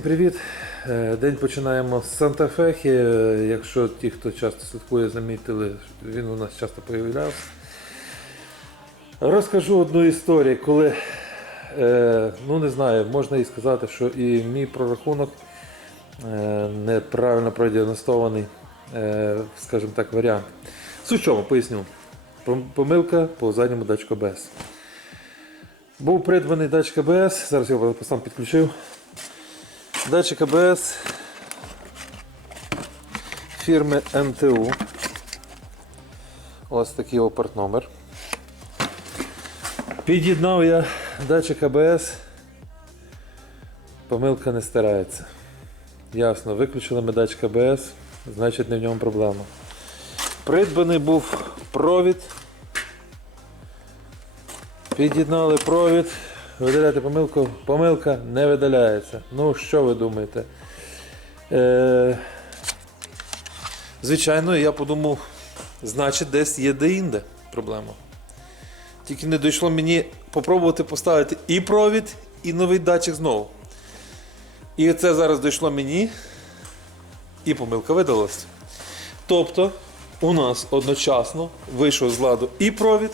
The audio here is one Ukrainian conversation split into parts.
всім привіт. Е, День починаємо з Санта-Фехи. Е, Якщо ті, хто часто слідкує, замітили, він у нас часто появлявся. Розкажу одну історію, коли, е, ну не знаю, можна і сказати, що і мій прорахунок неправильно продіагностований, скажімо так, варіант. Суть чому, поясню. Помилка по задньому датчику АБС. Був придбаний датчик АБС, зараз його сам підключив. Датчик АБС фірми МТУ. Ось такий його партномер. Під'єднав я датчик АБС. Помилка не стирається. Ясно, виключили ми датчик АБС, значить не в ньому проблема. Придбаний був провід. Під'єднали провід. Видаляти помилку. Помилка не видаляється. Ну, що ви думаєте? Е, звичайно, я подумав, значить, десь є де-інде проблема. Тільки не дійшло мені попробувати поставити і провід, і новий датчик знову. І це зараз дійшло мені, і помилка видалась. Тобто, у нас одночасно вийшов з ладу і провід,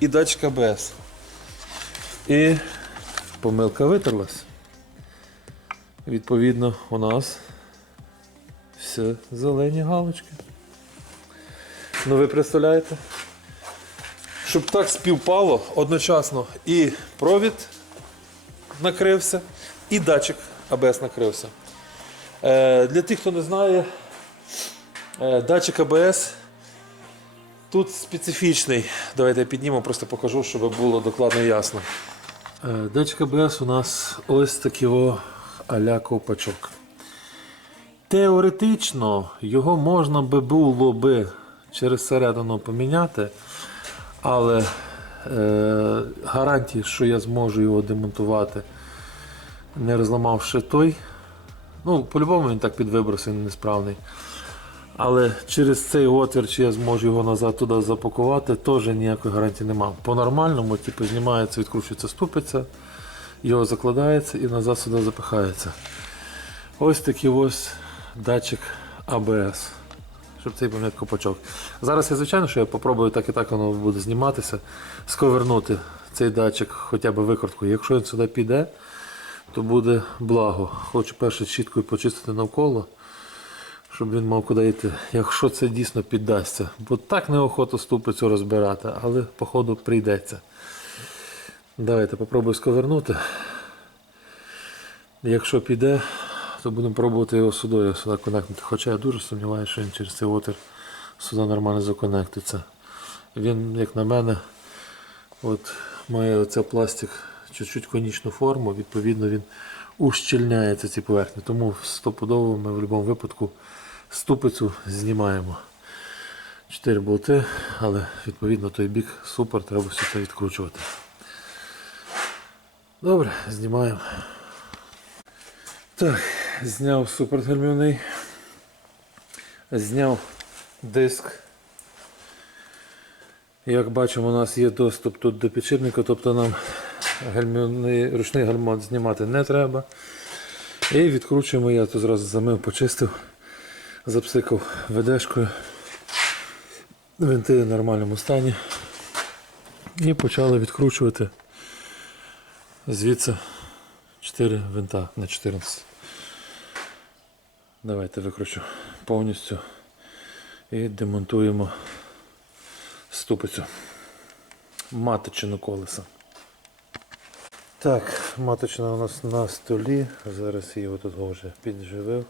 і датчик АБС. І помилка витерлась. Відповідно, у нас все зелені галочки. Ну ви представляєте? Щоб так співпало одночасно і провід накрився, і датчик АБС накрився. Е, для тих, хто не знає, е, датчик АБС тут специфічний. Давайте я підніму, просто покажу, щоб було докладно ясно. Е, Датчик АБС у нас ось такий а-ля ковпачок. Теоретично його можна би було би через середину поміняти, але е, гарантії, що я зможу його демонтувати, не розламавши той. Ну, по-любому він так під виброс, несправний. Але через цей отвір, чи я зможу його назад туди запакувати, теж ніякої гарантії немає. По-нормальному, типу, знімається, відкручується ступиця, його закладається і назад сюди запихається. Ось такий ось датчик АБС. Щоб цей пам'ятати копачок. Зараз я, звичайно, що я попробую так і так воно буде зніматися, сковернути цей датчик хоча б викруткою. Якщо він сюди піде, то буде благо. Хочу перше щіткою почистити навколо щоб він мав куди йти, якщо це дійсно піддасться. Бо так неохота ступицю розбирати, але походу прийдеться. Давайте попробую сковернути. Якщо піде, то будемо пробувати його сюди, сюди конектити. Хоча я дуже сумніваюся, що він через цей отвір сюди нормально законектиться. Він, як на мене, от має оце пластик чуть-чуть конічну форму, відповідно він ущільняється ці поверхні. Тому стопудово ми в будь-якому випадку ступицю знімаємо. Чотири болти, але відповідно той бік супер, треба все це відкручувати. Добре, знімаємо. Так, зняв супер гальмівний. Зняв диск. Як бачимо, у нас є доступ тут до підшипника, тобто нам гальмівний, ручний гальмот знімати не треба. І відкручуємо, я тут зразу замив, почистив, запсикав ведешкою. Винти в нормальному стані. І почали відкручувати звідси 4 винта на 14. Давайте викручу повністю і демонтуємо ступицю маточину колеса. Так, маточна у нас на столі. Зараз я його тут вже підживив.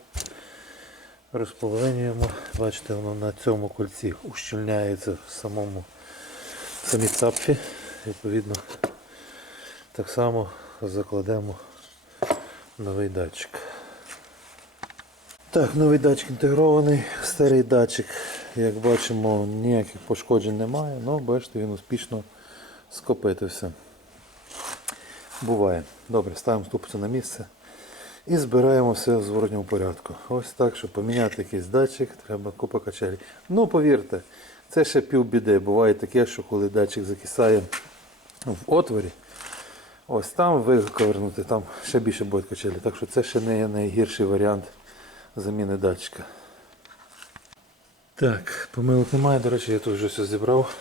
Розполовинюємо. Бачите, воно на цьому кольці ущільняється в самому в самій цапфі. Відповідно, так само закладемо новий датчик. Так, новий датчик інтегрований, старий датчик, як бачимо, ніяких пошкоджень немає, але бачите, він успішно скопитився. Буває. Добре, ставимо ступицю на місце і збираємо все в зворотньому порядку. Ось так, щоб поміняти якийсь датчик, треба купа качелі. Ну, повірте, це ще півбіди. Буває таке, що коли датчик закисає в отворі, ось там виковернути, там ще більше будуть качелі. Так що це ще не найгірший варіант заміни датчика. Так, помилок немає, до речі, я тут вже все зібрав.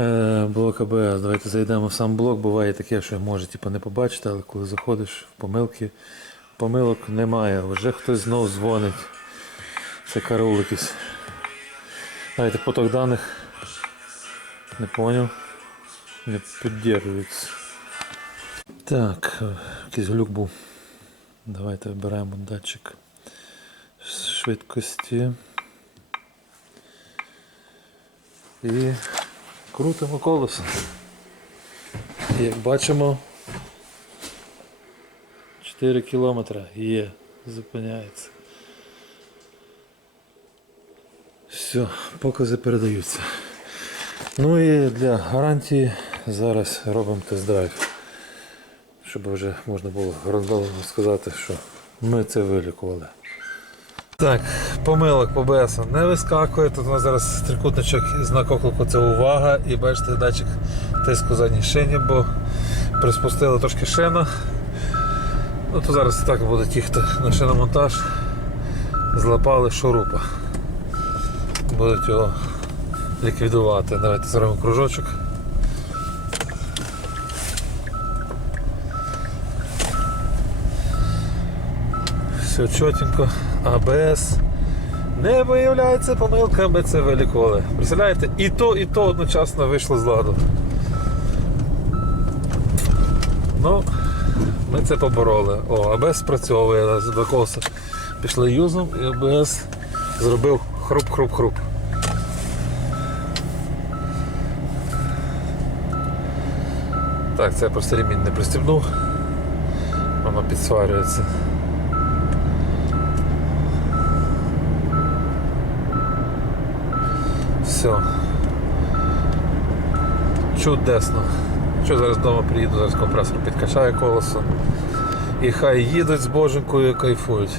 Е, блок АБС. Давайте зайдемо в сам блок. Буває таке, що може типу, не побачити, але коли заходиш в помилки, помилок немає. Вже хтось знов дзвонить. Це караул якийсь. Давайте поток даних. Не поняв. Не піддержується. Так, е, якийсь глюк був. Давайте вибираємо датчик швидкості. І крутимо колесо. І Як бачимо, 4 кілометри є, зупиняється. Все, покази передаються. Ну і для гарантії зараз робимо тест-драйв. Щоб вже можна було гарантовано сказати, що ми це вилікували. Так, помилок по БС не вискакує. Тут у нас зараз трикутничок знак оклику це увага. І бачите, датчик тиску задній шині, бо приспустили трошки шина. Ну, то зараз і так буде ті, хто на шиномонтаж злапали шурупа. Будуть його ліквідувати. Давайте зробимо кружочок. Все чотенько. АБС. Не виявляється помилка, ми це вилікували. Представляєте, і то, і то одночасно вийшло з ладу. Ну, ми це побороли. О, АБС спрацьовує до коса. Пішли юзом і АБС зробив хруп-хруп-хруп. Так, це я просто ремінь не пристібнув. Воно підсварюється. Все. Чудесно. Що зараз вдома приїду, зараз компресор підкачає колесо. І хай їдуть з боженькою кайфують.